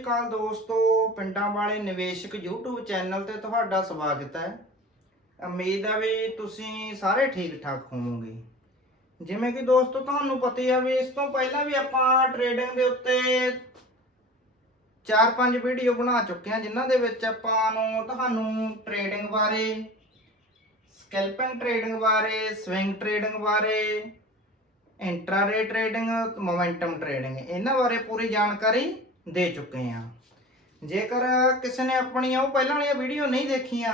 ਅਕਾਲ ਦੋਸਤੋ, ਪਿੰਡਾਂ ਵਾਲੇ ਨਿਵੇਸ਼ਕ YouTube ਚੈਨਲ ਤੇ ਤੁਹਾਡਾ ਸਵਾਗਤ ਹੈ। ਉਮੀਦ ਹੈ ਵੀ ਤੁਸੀਂ ਸਾਰੇ ਠੀਕ ਠਾਕ ਹੋਵੋਗੇ। ਜਿਵੇਂ ਕਿ ਦੋਸਤੋ ਤੁਹਾਨੂੰ ਪਤਾ ਹੀ ਆ ਵੀ ਇਸ ਤੋਂ ਪਹਿਲਾਂ ਵੀ ਆਪਾਂ ਟ੍ਰੇਡਿੰਗ ਦੇ ਉੱਤੇ 4-5 ਵੀਡੀਓ ਬਣਾ ਚੁੱਕੇ ਹਾਂ, ਜਿਨ੍ਹਾਂ ਦੇ ਵਿੱਚ ਆਪਾਂ ਨੂੰ ਤੁਹਾਨੂੰ ਟ੍ਰੇਡਿੰਗ ਬਾਰੇ, ਸਕੈਲਪਿੰਗ ਟ੍ਰੇਡਿੰਗ ਬਾਰੇ, ਸਵਿੰਗ ਟ੍ਰੇਡਿੰਗ ਬਾਰੇ, ਇੰਟਰਾਡੇ ਟ੍ਰੇਡਿੰਗ, ਮੋਮੈਂਟਮ ਟ੍ਰੇਡਿੰਗ, ਇਹਨਾਂ ਬਾਰੇ ਪੂਰੀ ਜਾਣਕਾਰੀ ਦੇ ਚੁੱਕੇ ਹਾਂ। ਜੇਕਰ ਕਿਸੇ ਨੇ ਆਪਣੀਆਂ ਉਹ ਪਹਿਲਾਂ ਵਾਲੀਆਂ ਵੀਡੀਓ ਨਹੀਂ ਦੇਖੀਆਂ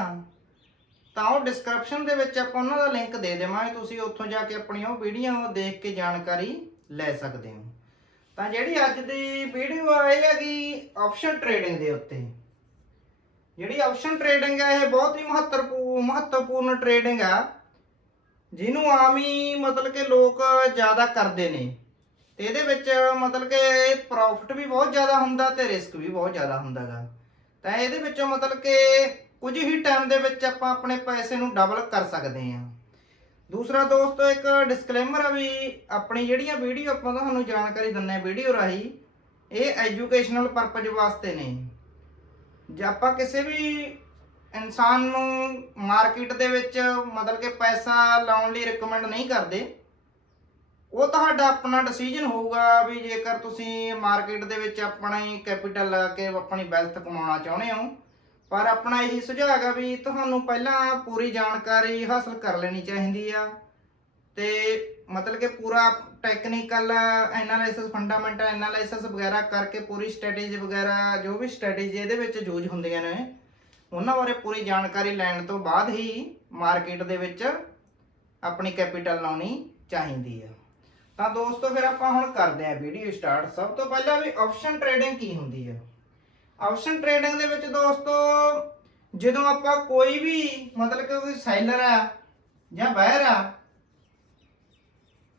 ਤਾਂ ਉਹ ਡਿਸਕ੍ਰਿਪਸ਼ਨ ਦੇ ਵਿੱਚ ਆਪਾਂ ਉਹਨਾਂ ਦਾ ਲਿੰਕ ਦੇ ਦੇਵਾਂਗੇ, ਤੁਸੀਂ ਉੱਥੋਂ ਜਾ ਕੇ ਆਪਣੀਆਂ ਉਹ ਵੀਡੀਓ ਦੇਖ ਕੇ ਜਾਣਕਾਰੀ ਲੈ ਸਕਦੇ ਹੋ। ਤਾਂ ਜਿਹੜੀ ਅੱਜ ਦੀ ਵੀਡੀਓ ਆ ਇਹ ਹੈਗੀ ਆਪਸ਼ਨ ਟ੍ਰੇਡਿੰਗ ਦੇ ਉੱਤੇ। ਜਿਹੜੀ ਆਪਸ਼ਨ ਟ੍ਰੇਡਿੰਗ ਹੈ ਇਹ ਬਹੁਤ ਹੀ ਮਹੱਤਵਪੂਰਨ ਟ੍ਰੇਡਿੰਗ ਆ, ਜਿਹਨੂੰ ਆਮ ਹੀ ਮਤਲਬ ਕਿ ਲੋਕ ਜ਼ਿਆਦਾ ਕਰਦੇ ਨੇ, ਤੇ ਇਹਦੇ ਵਿੱਚ ਮਤਲਬ ਕਿ ਪ੍ਰੋਫਿਟ ਵੀ ਬਹੁਤ ਜ਼ਿਆਦਾ ਹੁੰਦਾ ਤੇ ਰਿਸਕ ਵੀ ਬਹੁਤ ਜ਼ਿਆਦਾ ਹੁੰਦਾ ਗਾ। ਤਾਂ ਇਹਦੇ ਵਿੱਚੋਂ ਮਤਲਬ ਕਿ ਕੁਝ ਹੀ ਟਾਈਮ ਦੇ ਵਿੱਚ ਆਪਾਂ ਆਪਣੇ ਪੈਸੇ ਨੂੰ ਡਬਲ ਕਰ ਸਕਦੇ ਹਾਂ। ਦੂਸਰਾ ਦੋਸਤੋ, ਇੱਕ ਡਿਸਕਲੇਮਰ ਆ ਵੀ ਆਪਣੀ ਜਿਹੜੀਆਂ ਵੀਡੀਓ ਆਪਾਂ ਤੁਹਾਨੂੰ ਜਾਣਕਾਰੀ ਦਿੰਦੇ ਵੀਡੀਓ ਰਾਹੀਂ, ਇਹ ਐਜੂਕੇਸ਼ਨਲ ਪਰਪਸ ਵਾਸਤੇ ਨੇ। ਜੇ ਆਪਾਂ ਕਿਸੇ ਵੀ ਇਨਸਾਨ ਨੂੰ ਮਾਰਕੀਟ ਦੇ ਵਿੱਚ ਮਤਲਬ ਕਿ ਪੈਸਾ ਲਾਉਣ ਲਈ ਰਿਕਮੈਂਡ ਨਹੀਂ ਕਰਦੇ। ਉਹ ਤੁਹਾਡਾ ਆਪਣਾ ਡਿਸੀਜਨ ਹੋਊਗਾ ਵੀ ਜੇਕਰ ਤੁਸੀਂ ਮਾਰਕੀਟ ਦੇ ਵਿੱਚ ਆਪਣਾ ਹੀ ਕੈਪੀਟਲ ਲਾ ਕੇ ਆਪਣੀ ਵੈਲਥ ਕਮਾਉਣਾ ਚਾਹੁੰਦੇ ਹੋ। ਪਰ ਆਪਣਾ ਇਹੀ ਸੁਝਾਅ ਹੈਗਾ ਵੀ ਤੁਹਾਨੂੰ ਪਹਿਲਾਂ ਪੂਰੀ ਜਾਣਕਾਰੀ ਹਾਸਲ ਕਰ ਲੈਣੀ ਚਾਹੀਦੀ ਆ, ਤੇ ਮਤਲਬ ਕਿ ਪੂਰਾ ਟੈਕਨੀਕਲ ਐਨਾਲਿਸਿਸ, ਫੰਡਾਮੈਂਟਲ ਐਨਾਲਿਸਿਸ ਵਗੈਰਾ ਕਰਕੇ ਪੂਰੀ ਸਟ੍ਰੈਟੇਜੀ ਵਗੈਰਾ, ਜੋ ਵੀ ਸਟ੍ਰੈਟੇਜੀ ਇਹਦੇ ਵਿੱਚ ਯੂਜ਼ ਹੁੰਦੀਆਂ ਨੇ, ਉਹਨਾਂ ਬਾਰੇ ਪੂਰੀ ਜਾਣਕਾਰੀ ਲੈਣ ਤੋਂ ਬਾਅਦ ਹੀ ਮਾਰਕੀਟ ਦੇ ਵਿੱਚ ਆਪਣੀ ਕੈਪੀਟਲ ਲਾਉਣੀ ਚਾਹੀਦੀ ਆ। ਤਾਂ ਦੋਸਤੋ ਫਿਰ ਆਪਾਂ ਹੁਣ ਕਰਦੇ ਹਾਂ ਵੀਡੀਓ ਸਟਾਰਟ। ਸਭ ਤੋਂ ਪਹਿਲਾਂ ਵੀ ਆਪਸ਼ਨ ਟ੍ਰੇਡਿੰਗ ਕੀ ਹੁੰਦੀ ਹੈ। ਆਪਸ਼ਨ ਟ੍ਰੇਡਿੰਗ ਦੇ ਵਿੱਚ ਦੋਸਤੋ, ਜਦੋਂ ਆਪਾਂ ਕੋਈ ਵੀ ਮਤਲਬ ਕਿ ਕੋਈ ਸੈਲਰ ਆ ਜਾਂ ਬਾਇਰ ਆ,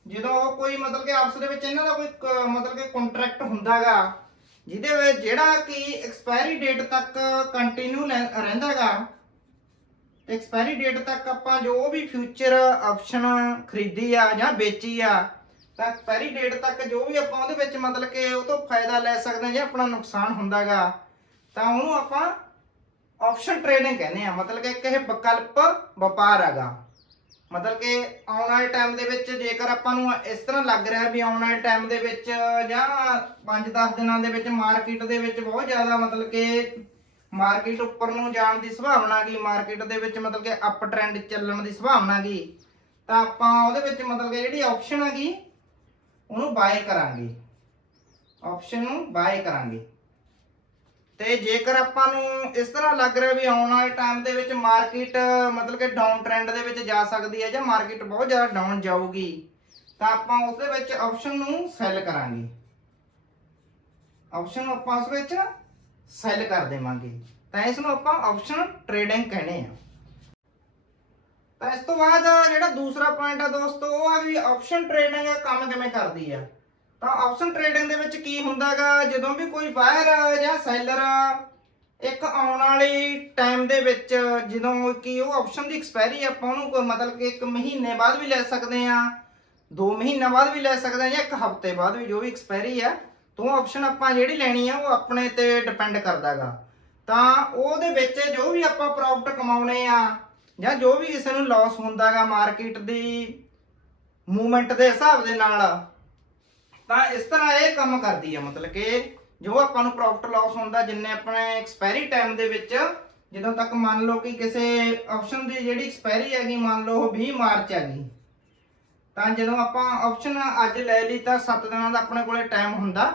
ਜਦੋਂ ਕੋਈ ਮਤਲਬ ਕਿ ਆਪਸ ਦੇ ਵਿੱਚ ਇਹਨਾਂ ਦਾ ਕੋਈ ਮਤਲਬ ਕਿ ਕੰਟਰੈਕਟ ਹੁੰਦਾਗਾ, ਜਿਹਦੇ ਵਿੱਚ ਜਿਹੜਾ ਕਿ ਐਕਸਪਾਇਰੀ ਡੇਟ ਤੱਕ ਕੰਟੀਨਿਊ ਰਹਿੰਦਾ ਗਾ, ਤੇ ਐਕਸਪਾਇਰੀ ਡੇਟ ਤੱਕ ਆਪਾਂ ਜੋ ਵੀ ਫਿਊਚਰ ਆਪਸ਼ਨ ਖਰੀਦੀ ਆ ਜਾਂ ਵੇਚੀ ਆ, ਤਾਂ ਐਕਸਪਾਇਰੀ ਡੇਟ ਤੱਕ ਜੋ ਵੀ ਆਪਾਂ ਉਹਦੇ ਵਿੱਚ ਮਤਲਬ ਕਿ ਉਹ ਤੋਂ ਫਾਇਦਾ ਲੈ ਸਕਦੇ ਹਾਂ, ਜੇ ਆਪਣਾ ਨੁਕਸਾਨ ਹੁੰਦਾਗਾ ਤਾਂ ਉਹਨੂੰ ਆਪਾਂ ਆਪਸ਼ਨ ਟ੍ਰੇਡਿੰਗ ਕਹਿੰਦੇ ਆ। ਮਤਲਬ ਕਿ ਇੱਕ ਇਹ ਵਿਕਲਪ ਵਪਾਰ ਹੈਗਾ। ਮਤਲਬ ਕਿ ਆਉਣ ਵਾਲੇ ਟਾਈਮ ਦੇ ਵਿੱਚ ਜੇਕਰ ਆਪਾਂ ਨੂੰ ਇਸ ਤਰ੍ਹਾਂ ਲੱਗ ਰਿਹਾ ਵੀ ਆਉਣ ਵਾਲੇ ਟਾਈਮ ਦੇ ਵਿੱਚ ਜਾਂ 5-10 ਦਿਨਾਂ ਦੇ ਵਿੱਚ ਮਾਰਕੀਟ ਦੇ ਵਿੱਚ ਬਹੁਤ ਜ਼ਿਆਦਾ ਮਤਲਬ ਕਿ ਮਾਰਕੀਟ ਉੱਪਰ ਨੂੰ ਜਾਣ ਦੀ ਸੰਭਾਵਨਾ ਗੀ, ਮਾਰਕੀਟ ਦੇ ਵਿੱਚ ਮਤਲਬ ਕਿ ਅਪ ਟ੍ਰੈਂਡ ਚੱਲਣ ਦੀ ਸੰਭਾਵਨਾ ਗੀ, ਤਾਂ ਆਪਾਂ ਉਹਦੇ ਵਿੱਚ ਮਤਲਬ ਕਿ ਜਿਹੜੀ ਆਪਸ਼ਨ ਹੈਗੀ ਉਹਨੂੰ ਬਾਏ ਕਰਾਂਗੇ, ਆਪਸ਼ਨ ਨੂੰ ਬਾਏ ਕਰਾਂਗੇ। ਤੇ ਜੇਕਰ ਆਪਾਂ ਨੂੰ ਇਸ ਤਰ੍ਹਾਂ ਲੱਗ ਰਿਹਾ ਵੀ ਆਉਣ ਵਾਲੇ ਟਾਈਮ ਦੇ ਵਿੱਚ ਮਾਰਕੀਟ ਮਤਲਬ ਕਿ ਡਾਊਨ ਟ੍ਰੈਂਡ ਦੇ ਵਿੱਚ ਜਾ ਸਕਦੀ ਹੈ ਜਾਂ ਮਾਰਕੀਟ ਬਹੁਤ ਜ਼ਿਆਦਾ ਡਾਊਨ ਜਾਊਗੀ, ਤਾਂ ਆਪਾਂ ਉਸ ਦੇ ਵਿੱਚ ਆਪਸ਼ਨ ਨੂੰ ਸੈੱਲ ਕਰਾਂਗੇ, ਆਪਸ਼ਨ ਨੂੰ ਆਪਾਂ ਉਸ ਵਿੱਚ ਸੈੱਲ ਕਰ ਦੇਵਾਂਗੇ। ਤਾਂ ਇਸ ਨੂੰ ਆਪਾਂ ਆਪਸ਼ਨ ਟ੍ਰੇਡਿੰਗ ਕਹਿੰਦੇ ਆ। ਤਾਂ ਇਸ ਤੋਂ ਬਾਅਦ ਜਿਹੜਾ ਦੂਸਰਾ ਪੁਆਇੰਟ ਆ ਦੋਸਤੋ, ਉਹ ਆ ਵੀ ਆਪਸ਼ਨ ਟ੍ਰੇਡਿੰਗ ਕੰਮ ਕਿਵੇਂ ਕਰਦੀ ਆ। ਤਾਂ ਆਪਸ਼ਨ ਟ੍ਰੇਡਿੰਗ ਦੇ ਵਿੱਚ ਕੀ ਹੁੰਦਾਗਾ, ਜਦੋਂ ਵੀ ਕੋਈ ਬਾਇਰ ਜਾਂ ਸੈਲਰ ਇੱਕ ਆਉਣ ਵਾਲੀ ਟਾਈਮ ਦੇ ਵਿੱਚ, ਜਦੋਂ ਕਿ ਉਹ ਆਪਸ਼ਨ ਦੀ ਐਕਸਪਾਇਰੀ ਆਪਾਂ ਉਹਨੂੰ ਕੋਈ ਮਤਲਬ ਕਿ 1 ਮਹੀਨੇ ਬਾਅਦ ਵੀ ਲੈ ਸਕਦੇ ਆ, 2 ਮਹੀਨਿਆਂ ਬਾਅਦ ਵੀ ਲੈ ਸਕਦੇ ਆ, ਜਾਂ 1 ਹਫ਼ਤੇ ਬਾਅਦ ਵੀ, ਜੋ ਵੀ ਐਕਸਪਾਇਰੀ ਆ, ਤੋਂ ਆਪਸ਼ਨ ਆਪਾਂ ਜਿਹੜੀ ਲੈਣੀ ਆ ਉਹ ਆਪਣੇ ਤੇ ਡਿਪੈਂਡ ਕਰਦਾਗਾ। ਤਾਂ ਉਹਦੇ ਵਿੱਚ ਜੋ ਵੀ ਆਪਾਂ ਪ੍ਰੋਫਿਟ ਕਮਾਉਣੇ ਆ ਜਾਂ ਜੋ ਵੀ ਕਿਸੇ ਨੂੰ ਲਾਸ ਹੁੰਦਾਗਾ ਮਾਰਕੀਟ ਦੀ ਮੂਵਮੈਂਟ ਦੇ ਹਿਸਾਬ ਦੇ ਨਾਲ, ਤਾਂ ਇਸ ਤਰ੍ਹਾਂ ਇਹ ਕੰਮ ਕਰਦੀ ਆ। ਮਤਲਬ ਕਿ ਜੋ ਆਪਾਂ ਨੂੰ ਪ੍ਰੋਫਿਟ ਲਾਸ ਹੁੰਦਾ, ਜਿੰਨੇ ਆਪਣੇ ਐਕਸਪਾਇਰੀ ਟਾਈਮ ਦੇ ਵਿੱਚ, ਜਦੋਂ ਤੱਕ ਮੰਨ ਲਓ ਕਿ ਕਿਸੇ ਆਪਸ਼ਨ ਦੀ ਜਿਹੜੀ ਐਕਸਪਾਇਰੀ ਹੈਗੀ, ਮੰਨ ਲਓ ਉਹ 20 ਮਾਰਚ ਹੈਗੀ, ਤਾਂ ਜਦੋਂ ਆਪਾਂ ਆਪਸ਼ਨ ਅੱਜ ਲੈ ਲਈ ਤਾਂ 7 ਦਿਨਾਂ ਦਾ ਆਪਣੇ ਕੋਲੇ ਟਾਈਮ ਹੁੰਦਾ।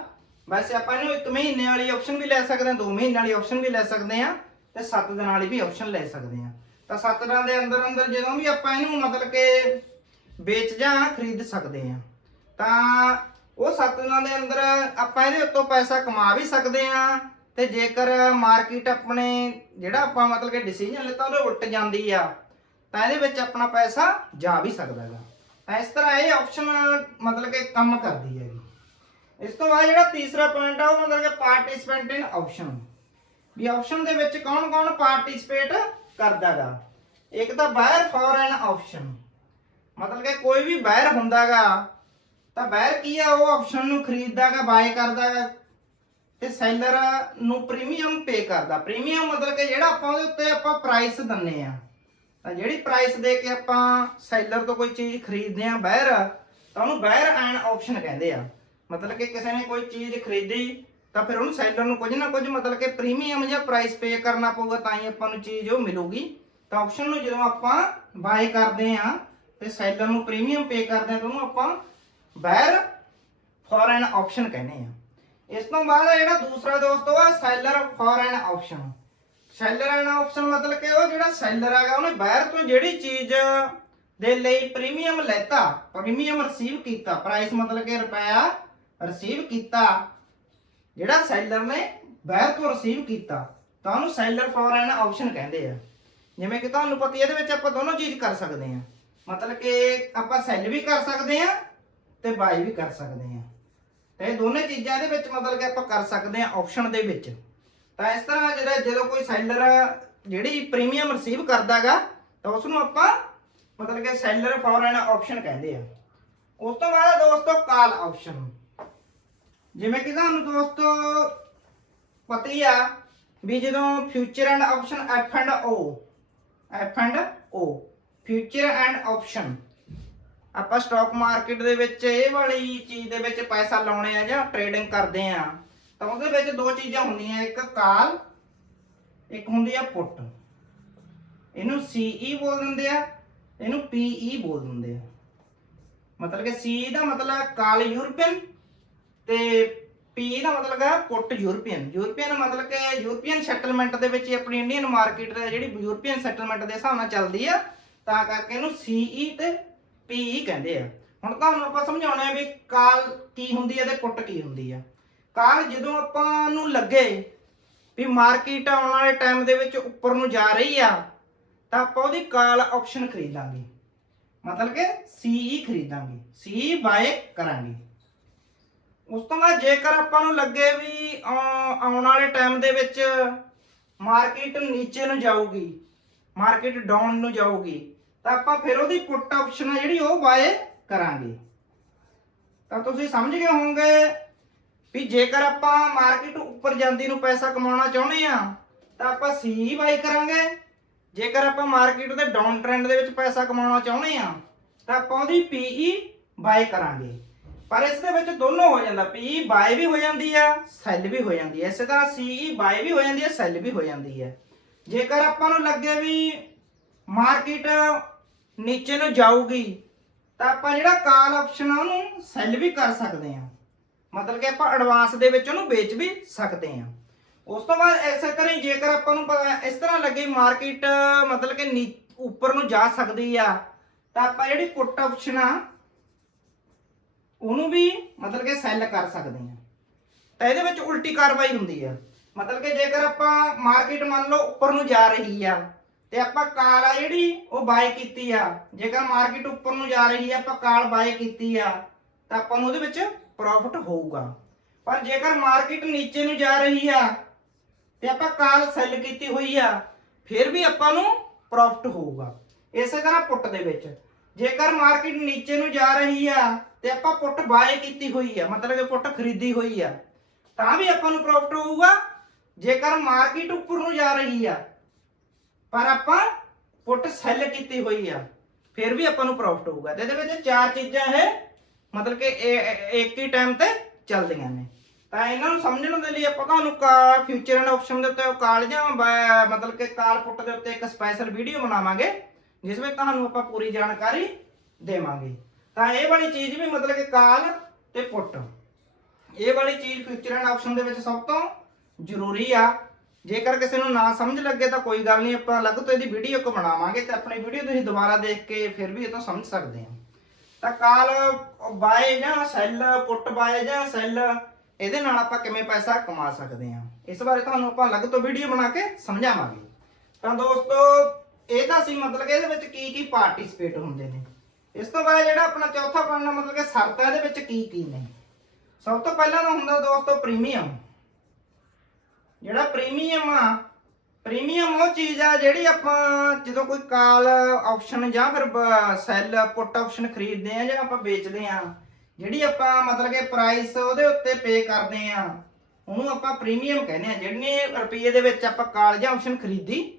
ਵੈਸੇ ਆਪਾਂ ਇਹਨੂੰ 1 ਮਹੀਨੇ ਵਾਲੀ ਆਪਸ਼ਨ ਵੀ ਲੈ ਸਕਦੇ ਹਾਂ, 2 ਮਹੀਨੇ ਵਾਲੀ ਆਪਸ਼ਨ ਵੀ ਲੈ ਸਕਦੇ ਹਾਂ, ਤੇ 7 ਦਿਨਾਂ ਵਾਲੀ ਵੀ ਆਪਸ਼ਨ ਲੈ ਸਕਦੇ ਹਾਂ। ਤਾਂ 7 ਦਿਨਾਂ ਦੇ ਅੰਦਰ ਅੰਦਰ ਜਦੋਂ ਵੀ ਆਪਾਂ ਇਹਨੂੰ ਮਤਲਬ ਕਿ ਵੇਚ ਜਾਂ ਖਰੀਦ ਸਕਦੇ ਹਾਂ, ਤਾਂ ਉਹ 7 ਦਿਨਾਂ ਦੇ ਅੰਦਰ ਆਪਾਂ ਇਹਦੇ ਉੱਤੋਂ ਪੈਸਾ ਕਮਾ ਵੀ ਸਕਦੇ ਹਾਂ। ਤੇ ਜੇਕਰ ਮਾਰਕੀਟ ਆਪਣੇ ਜਿਹੜਾ ਆਪਾਂ ਮਤਲਬ ਕਿ ਡਿਸੀਜਨ ਲਿੱਤਾ ਉਹਦੇ ਉਲਟ ਜਾਂਦੀ ਆ, ਤਾਂ ਇਹਦੇ ਵਿੱਚ ਆਪਣਾ ਪੈਸਾ ਜਾ ਵੀ ਸਕਦਾ ਗਾ। ਤਾਂ ਇਸ ਤਰ੍ਹਾਂ ਇਹ ਆਪਸ਼ਨ ਮਤਲਬ ਕਿ ਕੰਮ ਕਰਦੀ ਹੈਗੀ। ਇਸ ਤੋਂ ਬਾਅਦ ਜਿਹੜਾ ਤੀਸਰਾ ਪੁਆਇੰਟ ਆ ਉਹ ਮਤਲਬ ਕਿ ਪਾਰਟਿਸਿਪੈਂਟ ਇਨ ਆਪਸ਼ਨ। ਵੀ ਆਪਸ਼ਨ ਦੇ ਵਿੱਚ ਕੌਣ ਕੌਣ ਪਾਰਟਿਸਿਪੇਟ ਕਰਦਾਗਾ। ਇੱਕ ਤਾਂ ਬਾਇਰ ਫॉर ਐਨ ਆਪਸ਼ਨ, ਮਤਲਬ ਕਿ ਕੋਈ ਵੀ ਬਾਇਰ ਹੁੰਦਾਗਾ, ਤਾਂ ਬਾਇਰ ਕੀ ਆ, ਉਹ ਆਪਸ਼ਨ ਨੂੰ ਖਰੀਦਦਾਗਾ, ਬਾਏ ਕਰਦਾਗਾ। ਤੇ ਸੈਲਰ ਨੂੰ ਪ੍ਰੀਮੀਅਮ ਪੇ ਕਰਦਾ। ਪ੍ਰੀਮੀਅਮ ਮਤਲਬ ਕਿ ਜਿਹੜਾ ਆਪਾਂ ਉਹਦੇ ਉੱਤੇ ਆਪਾਂ ਪ੍ਰਾਈਸ ਦਿੰਨੇ ਆ, ਤਾਂ ਜਿਹੜੀ ਪ੍ਰਾਈਸ ਦੇ ਕੇ ਆਪਾਂ ਸੈਲਰ ਤੋਂ ਕੋਈ ਚੀਜ਼ ਖਰੀਦਦੇ ਆ ਬਾਇਰ, ਤਾਂ ਉਹਨੂੰ ਬਾਇਰ ਐਂਡ ਆਪਸ਼ਨ ਕਹਿੰਦੇ ਆ। ਮਤਲਬ ਕਿ ਕਿਸੇ ਨੇ ਕੋਈ ਚੀਜ਼ ਖਰੀਦੀ ਤਾਂ ਫਿਰ ਉਹਨੂੰ ਸੈਲਰ ਨੂੰ ਕੁਝ ਨਾ ਕੁਝ ਮਤਲਬ ਕਿ ਪ੍ਰੀਮੀਅਮ ਜਾਂ ਪ੍ਰਾਈਸ ਪੇ ਕਰਨਾ ਪਊਗਾ, ਤਾਂ ਹੀ ਆਪਾਂ ਨੂੰ ਚੀਜ਼ ਉਹ ਮਿਲੂਗੀ। ਤਾਂ ਆਪਸ਼ਨ ਨੂੰ ਜਦੋਂ ਆਪਾਂ ਬਾਏ ਕਰਦੇ ਆ ਤੇ ਸੈਲਰ ਨੂੰ ਪ੍ਰੀਮੀਅਮ ਪੇ ਕਰਦੇ ਆ, ਤਾਂ ਉਹਨੂੰ ਆਪਾਂ ਬਾਇਰ ਫॉर ਐਨ ਆਪਸ਼ਨ ਕਹਿੰਦੇ ਆ। ਇਸ ਤੋਂ ਬਾਅਦ ਜਿਹੜਾ ਦੂਸਰਾ ਦੋਸਤੋ ਆ seller for an option. Seller an option ਮਤਲਬ ਕਿ ਉਹ ਜਿਹੜਾ ਸੈਲਰ ਹੈਗਾ ਉਹਨੇ ਬਾਇਰ ਤੋਂ ਜਿਹੜੀ ਚੀਜ਼ ਦੇ ਲਈ ਪ੍ਰੀਮੀਅਮ ਲੈਤਾ, ਪ੍ਰੀਮੀਅਮ ਰਿਸੀਵ ਕੀਤਾ, ਪ੍ਰਾਈਸ ਮਤਲਬ ਕਿ ਰੁਪਇਆ ਰਿਸੀਵ ਕੀਤਾ, ਜਿਹੜਾ ਸੈਲਰ ਨੇ ਬਾਇਰ ਤੋਂ ਰਿਸੀਵ ਕੀਤਾ, ਤਾਂ ਉਹਨੂੰ ਸੈਲਰ ਫॉर ਐਨ ਆਪਸ਼ਨ ਕਹਿੰਦੇ ਆ। ਜਿਵੇਂ ਕਿ ਤੁਹਾਨੂੰ ਪਤਾ ਇਹਦੇ ਵਿੱਚ ਆਪਾਂ ਦੋਨੋਂ ਚੀਜ਼ ਕਰ ਸਕਦੇ ਆ, ਮਤਲਬ ਕਿ ਆਪਾਂ ਸੈਲ ਵੀ ਕਰ ਸਕਦੇ ਆ ਤੇ ਬਾਈ ਵੀ ਕਰ ਸਕਦੇ ਆ। ਤੇ ਇਹ ਦੋਨੇ ਚੀਜ਼ਾਂ ਇਹਦੇ ਵਿੱਚ ਮਤਲਬ ਕਿ ਆਪਾਂ ਕਰ ਸਕਦੇ ਆ ਆਪਸ਼ਨ ਦੇ ਵਿੱਚ। ਤਾਂ ਇਸ ਤਰ੍ਹਾਂ ਜਦੋਂ ਕੋਈ ਸੈਲਰ ਜਿਹੜੀ ਪ੍ਰੀਮੀਅਮ ਰਿਸੀਵ ਕਰਦਾਗਾ ਤਾਂ ਉਸ ਨੂੰ ਆਪਾਂ ਮਤਲਬ ਕਿ ਸੈਲਰ ਫॉर ਐਨ ਆਪਸ਼ਨ ਕਹਿੰਦੇ ਆ। ਉਸ ਤੋਂ ਬਾਅਦ ਦੋਸਤੋ ਕਾਲ ਆਪਸ਼ਨ। ਜਿਵੇਂ ਕਿ ਤੁਹਾਨੂੰ ਦੋਸਤੋ ਪਤਾ ਹੀ ਆ ਵੀ ਜਦੋਂ future and option F and O future and option, ਆਪਾਂ ਸਟਾਕ ਮਾਰਕੀਟ ਦੇ ਵਿੱਚ ਇਹ ਵਾਲੀ ਚੀਜ਼ ਦੇ ਵਿੱਚ ਪੈਸਾ ਲਾਉਣੇ ਆ ਜਾਂ ਟ੍ਰੇਡਿੰਗ ਕਰਦੇ ਆ, ਤਾਂ ਉਹਦੇ ਵਿੱਚ ਦੋ ਚੀਜ਼ਾਂ ਹੁੰਦੀਆਂ, ਇੱਕ ਕਾਲ, ਇੱਕ ਹੁੰਦੀ ਆ ਪੁੱਟ। ਇਹਨੂੰ ਸੀਈ ਬੋਲ ਦਿੰਦੇ ਆ, ਇਹਨੂੰ ਪੀਈ ਬੋਲ ਦਿੰਦੇ ਆ। ਮਤਲਬ ਕਿ ਸੀ ਦਾ ਮਤਲਬ ਕਾਲ ਯੂਰਪੀਅਨ ਤੇ ਪੀ ਦਾ ਮਤਲਬ ਹੈ ਪੁੱਟ ਯੂਰਪੀਅਨ। ਯੂਰਪੀਅਨ ਮਤਲਬ ਕਿ ਯੂਰਪੀਅਨ ਸੈਟਲਮੈਂਟ ਦੇ ਵਿੱਚ ਆਪਣੀ ਇੰਡੀਅਨ ਮਾਰਕੀਟ ਜਿਹੜੀ ਯੂਰਪੀਅਨ ਸੈਟਲਮੈਂਟ ਦੇ ਹਿਸਾਬ ਨਾਲ ਚੱਲਦੀ ਆ, ਤਾਂ ਕਰਕੇ ਇਹਨੂੰ ਸੀਈ ਤੇ ਪੀਈ ਕਹਿੰਦੇ ਆ। ਹੁਣ ਤੁਹਾਨੂੰ ਆਪਾਂ ਸਮਝਾਉਣਾ ਹੈ ਵੀ ਕਾਲ ਕੀ ਹੁੰਦੀ ਹੈ ਤੇ ਪੁੱਟ ਕੀ ਹੁੰਦੀ ਆ। ਕਾਲ ਜਦੋਂ ਆਪਾਂ ਨੂੰ ਲੱਗੇ ਵੀ ਮਾਰਕੀਟ ਆਉਣ ਵਾਲੇ ਟਾਈਮ ਦੇ ਵਿੱਚ ਉੱਪਰ ਨੂੰ ਜਾ ਰਹੀ ਆ, ਤਾਂ ਆਪਾਂ ਉਹਦੀ ਕਾਲ ਆਪਸ਼ਨ ਖਰੀਦਾਂਗੇ, ਮਤਲਬ ਕਿ ਸੀਈ ਖਰੀਦਾਂਗੇ, ਸੀ ਬਾਏ ਕਰਾਂਗੇ। ਉਸ ਤੋਂ ਬਾਅਦ ਜੇਕਰ ਆਪਾਂ ਨੂੰ ਲੱਗੇ ਵੀ ਆਉਣ ਵਾਲੇ ਟਾਈਮ ਦੇ ਵਿੱਚ ਮਾਰਕੀਟ ਨੀਚੇ ਨੂੰ ਜਾਊਗੀ, ਮਾਰਕੀਟ ਡਾਊਨ ਨੂੰ ਜਾਊਗੀ, ਤਾਂ ਆਪਾਂ ਫਿਰ ਉਹਦੀ ਪੁੱਟ ਆਪਸ਼ਨ ਆ ਜਿਹੜੀ ਉਹ ਬਾਏ ਕਰਾਂਗੇ। ਤਾਂ ਤੁਸੀਂ ਸਮਝ ਗਏ ਹੋਵੋਗੇ ਵੀ ਜੇਕਰ ਆਪਾਂ ਮਾਰਕੀਟ ਉੱਪਰ ਜਾਂਦੀ ਨੂੰ ਪੈਸਾ ਕਮਾਉਣਾ ਚਾਹੁੰਦੇ ਆ ਤਾਂ ਆਪਾਂ ਸੀ ਬਾਏ ਕਰਾਂਗੇ, ਜੇਕਰ ਆਪਾਂ ਮਾਰਕੀਟ ਦੇ ਡਾਊਨ ਟ੍ਰੈਂਡ ਦੇ ਵਿੱਚ ਪੈਸਾ ਕਮਾਉਣਾ ਚਾਹੁੰਦੇ ਆ ਤਾਂ ਆਪਾਂ ਉਹਦੀ ਪੀਈ ਬਾਏ ਕਰਾਂਗੇ। ਪਰ ਇਸ ਦੇ ਵਿੱਚ ਦੋਨੋਂ ਹੋ ਜਾਂਦਾ, ਪੀ ਬਾਏ ਵੀ ਹੋ ਜਾਂਦੀ ਆ, ਸੈਲ ਵੀ ਹੋ ਜਾਂਦੀ ਹੈ। ਇਸੇ ਤਰ੍ਹਾਂ ਸੀ ਬਾਏ ਵੀ ਹੋ ਜਾਂਦੀ ਹੈ, ਸੈਲ ਵੀ ਹੋ ਜਾਂਦੀ ਹੈ। ਜੇਕਰ ਆਪਾਂ ਨੂੰ ਲੱਗੇ ਵੀ ਮਾਰਕੀਟ ਨੀਚੇ ਨੂੰ ਜਾਊਗੀ ਤਾਂ ਆਪਾਂ ਜਿਹੜਾ ਕਾਲ ਆਪਸ਼ਨ ਆ ਉਹਨੂੰ ਸੈਲ ਵੀ ਕਰ ਸਕਦੇ ਆ, ਮਤਲਬ ਕਿ ਆਪਾਂ ਐਡਵਾਂਸ ਦੇ ਵਿੱਚ ਉਹਨੂੰ ਵੇਚ ਵੀ ਸਕਦੇ ਆ। ਉਸ ਤੋਂ ਬਾਅਦ ਇਸੇ ਤਰ੍ਹਾਂ ਜੇਕਰ ਆਪਾਂ ਨੂੰ ਇਸ ਤਰ੍ਹਾਂ ਲੱਗੇ ਮਾਰਕੀਟ ਮਤਲਬ ਕਿ ਉੱਪਰ ਨੂੰ ਜਾ ਸਕਦੀ ਆ, ਤਾਂ ਆਪਾਂ ਜਿਹੜੀ ਪੁੱਟ ਆਪਸ਼ਨ ਆ ਉਹਨੂੰ ਵੀ ਮਤਲਬ ਕਿ ਸੈਲ ਕਰ ਸਕਦੇ ਆ। ਤਾਂ ਇਹਦੇ ਵਿੱਚ ਉਲਟੀ ਕਾਰਵਾਈ ਹੁੰਦੀ ਆ, ਮਤਲਬ ਕਿ ਜੇਕਰ ਆਪਾਂ ਮਾਰਕੀਟ ਮੰਨ ਲਓ ਉੱਪਰ ਨੂੰ ਜਾ ਰਹੀ ਆ ਤੇ ਆਪਾਂ ਕਾਲ ਆ ਜਿਹੜੀ ਉਹ ਬਾਏ ਕੀਤੀ ਆ, ਜੇਕਰ ਮਾਰਕੀਟ ਉੱਪਰ ਨੂੰ ਜਾ ਰਹੀ ਆ ਆਪਾਂ ਕਾਲ ਬਾਏ ਕੀਤੀ ਆ ਤਾਂ ਆਪਾਂ ਨੂੰ ਉਹਦੇ ਵਿੱਚ ਪ੍ਰੋਫਿਟ ਹੋਊਗਾ। ਪਰ ਜੇਕਰ ਮਾਰਕੀਟ ਨੀਚੇ ਨੂੰ ਜਾ ਰਹੀ ਆ ਤੇ ਆਪਾਂ ਕਾਲ ਸੈਲ ਕੀਤੀ ਹੋਈ ਆ ਫਿਰ ਵੀ ਆਪਾਂ ਨੂੰ ਪ੍ਰੋਫਿਟ ਹੋਊਗਾ। ਇਸੇ ਤਰ੍ਹਾਂ ਪੁੱਟ ਦੇ ਵਿੱਚ ਜੇਕਰ ਮਾਰਕੀਟ ਨੀਚੇ ਨੂੰ ਜਾ ਰਹੀ ਆ ਤੇ ਆਪਾਂ ਪੁੱਟ ਬਾਏ ਕੀਤੀ ਹੋਈ ਆ, ਮਤਲਬ ਕਿ ਪੁੱਟ ਖਰੀਦੀ ਹੋਈ ਆ, ਤਾਂ ਵੀ ਆਪਾਂ ਨੂੰ ਪ੍ਰੋਫਿਟ ਹੋਊਗਾ। ਜੇਕਰ ਮਾਰਕੀਟ ਉੱਪਰ ਨੂੰ ਜਾ ਰਹੀ ਆ ਪਰ ਆਪਾਂ ਪੁੱਟ ਸੈਲ ਕੀਤੀ ਹੋਈ ਆ ਫਿਰ ਵੀ ਆਪਾਂ ਨੂੰ ਪ੍ਰੋਫਿਟ ਹੋਊਗਾ। ਤੇ ਇਹਦੇ ਵਿੱਚ ਚਾਰ ਚੀਜ਼ਾਂ ਇਹ ਮਤਲਬ ਕਿ ਇੱਕ ਹੀ ਟਾਈਮ ਤੇ ਚੱਲਦੀਆਂ ਨੇ। ਤਾਂ ਇਹਨਾਂ ਨੂੰ ਸਮਝਣ ਦੇ ਲਈ ਆਪਾਂ ਤੁਹਾਨੂੰ ਫਿਊਚਰ ਐਂਡ ਆਪਸ਼ਨ ਦੇ ਉੱਤੇ ਕਾਲ ਜਾਂ ਮਤਲਬ ਕਿ ਕਾਲ ਪੁੱਟ ਦੇ ਉੱਤੇ ਇੱਕ ਸਪੈਸ਼ਲ ਵੀਡੀਓ ਬਣਾਵਾਂਗੇ ਜਿਸ ਵਿੱਚ ਤੁਹਾਨੂੰ ਆਪਾਂ ਪੂਰੀ ਜਾਣਕਾਰੀ ਦੇਵਾਂਗੇ। ਤਾਂ ਇਹ ਵਾਲੀ ਚੀਜ਼ ਵੀ ਮਤਲਬ ਕਿ ਕਾਲ ਤੇ ਪੁੱਟ, ਇਹ ਵਾਲੀ ਚੀਜ਼ ਫਿਊਚਰ ਐਂਡ ਆਪਸ਼ਨ ਦੇ ਵਿੱਚ ਸਭ ਤੋਂ ਜ਼ਰੂਰੀ ਆ। ਜੇਕਰ ਕਿਸੇ ਨੂੰ ਨਾ ਸਮਝ ਲੱਗੇ ਤਾਂ ਕੋਈ ਗੱਲ ਨਹੀਂ, ਆਪਾਂ ਅਲੱਗ ਤੋਂ ਇਹਦੀ ਵੀਡੀਓ ਇੱਕ ਬਣਾਵਾਂਗੇ ਤੇ ਆਪਣੀ ਵੀਡੀਓ ਤੁਸੀਂ ਦੁਬਾਰਾ ਦੇਖ ਕੇ ਫਿਰ ਵੀ ਇਹ ਤੋਂ ਸਮਝ ਸਕਦੇ ਆ। ਤਾਂ ਕਾਲ ਬਾਏ ਜਾਂ ਸੈਲ, ਪੁੱਟ ਬਾਏ ਜਾਂ ਸੈਲ, ਇਹਦੇ ਨਾਲ ਆਪਾਂ ਕਿਵੇਂ ਪੈਸਾ ਕਮਾ ਸਕਦੇ ਆ, ਇਸ ਬਾਰੇ ਤੁਹਾਨੂੰ ਆਪਾਂ ਅਲੱਗ ਤੋਂ ਵੀਡੀਓ ਬਣਾ ਕੇ ਸਮਝਾਵਾਂਗੇ। ਤਾਂ ਦੋਸਤੋ ਇਹ ਤਾਂ ਸੀ ਮਤਲਬ ਕਿ ਇਹਦੇ ਵਿੱਚ ਕੀ ਕੀ ਪਾਰਟਿਸਿਪੇਟ ਹੁੰਦੇ ਨੇ। ਇਸ ਤੋਂ ਬਾਅਦ ਜਿਹੜਾ ਆਪਣਾ ਚੌਥਾ ਬਣਨਾ ਮਤਲਬ ਕਿ ਸ਼ਰਤਾਂ ਇਹਦੇ ਵਿੱਚ ਕੀ ਕੀ ਨੇ। ਸਭ ਤੋਂ ਪਹਿਲਾਂ ਤਾਂ ਹੁੰਦਾ ਦੋਸਤੋ ਪ੍ਰੀਮੀਅਮ। ਜਿਹੜਾ ਪ੍ਰੀਮੀਅਮ ਆ, ਪ੍ਰੀਮੀਅਮ ਉਹ ਚੀਜ਼ ਆ ਜਿਹੜੀ ਆਪਾਂ ਜਦੋਂ ਕੋਈ ਕਾਲ ਆਪਸ਼ਨ ਜਾਂ ਫਿਰ ਸੈਲ ਪੁੱਟ ਆਪਸ਼ਨ ਖਰੀਦਦੇ ਆ ਜਾਂ ਆਪਾਂ ਵੇਚਦੇ ਆ, ਜਿਹੜੀ ਆਪਾਂ ਮਤਲਬ ਕਿ ਪ੍ਰਾਈਸ ਉਹਦੇ ਉੱਤੇ ਪੇ ਕਰਦੇ ਆ ਉਹਨੂੰ ਆਪਾਂ ਪ੍ਰੀਮੀਅਮ ਕਹਿੰਦੇ ਆ। ਜਿੰਨੇ ਰੁਪਏ ਦੇ ਵਿੱਚ ਆਪਾਂ ਕਾਲ ਜਾਂ ਆਪਸ਼ਨ ਖਰੀਦੀ,